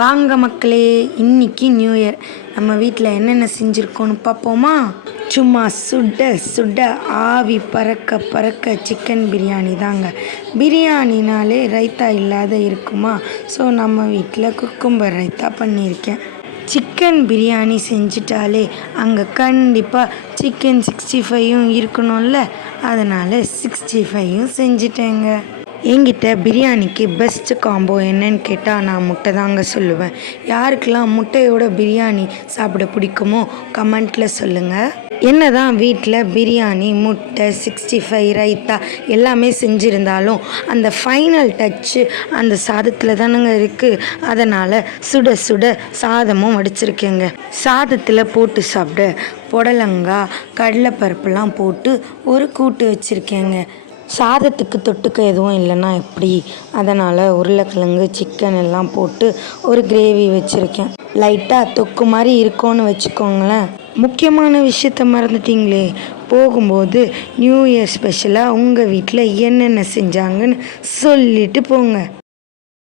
வாங்க மக்களே, இன்னைக்கு நியூ இயர். நம்ம வீட்டில் என்னென்ன செஞ்சுருக்கோன்னு பார்ப்போமா? சும்மா சுட சுட ஆவி பறக்க பறக்க சிக்கன் பிரியாணி தாங்க. பிரியாணினாலே ரைத்தா இல்லாத இருக்குமா? ஸோ நம்ம வீட்டில் குக்கும்பர் ரைத்தா பண்ணியிருக்கேன். சிக்கன் பிரியாணி செஞ்சிட்டாலே அங்கே கண்டிப்பாக சிக்கன் 65யும் இருக்கணும்ல, அதனால் 65யும் செஞ்சிட்டேங்க. என்கிட்ட பிரியாணிக்கு பெஸ்ட்டு காம்போ என்னன்னு கேட்டால் நான் முட்டை தாங்க சொல்லுவேன். யாருக்கெல்லாம் முட்டையோட பிரியாணி சாப்பிட பிடிக்குமோ கமெண்ட்டில் சொல்லுங்கள். என்ன தான் வீட்டில் பிரியாணி, முட்டை, 65 ரைத்தா எல்லாமே செஞ்சுருந்தாலும் அந்த ஃபைனல் டச்சு அந்த சாதத்தில் தானுங்க இருக்குது. அதனால் சுட சுட சாதமும் வடிச்சிருக்கேங்க. சாதத்தில் போட்டு சாப்பிட புடலங்காய், கடலைப்பருப்புலாம் போட்டு ஒரு கூட்டு வச்சுருக்கேங்க. சாதத்துக்கு தொட்டுக்க எதுவும் இல்லைன்னா எப்படி? அதனால் உருளைக்கிழங்கு, சிக்கன் எல்லாம் போட்டு ஒரு கிரேவி வச்சுருக்கேன். லைட்டாக தொக்கு மாதிரி இருக்கும்னு வச்சுக்கோங்களேன். முக்கியமான விஷயத்த மறந்துட்டிங்களே, போகும்போது நியூ இயர் ஸ்பெஷலாக உங்கள் வீட்டில் என்னென்ன செஞ்சாங்கன்னு சொல்லிட்டு போங்க.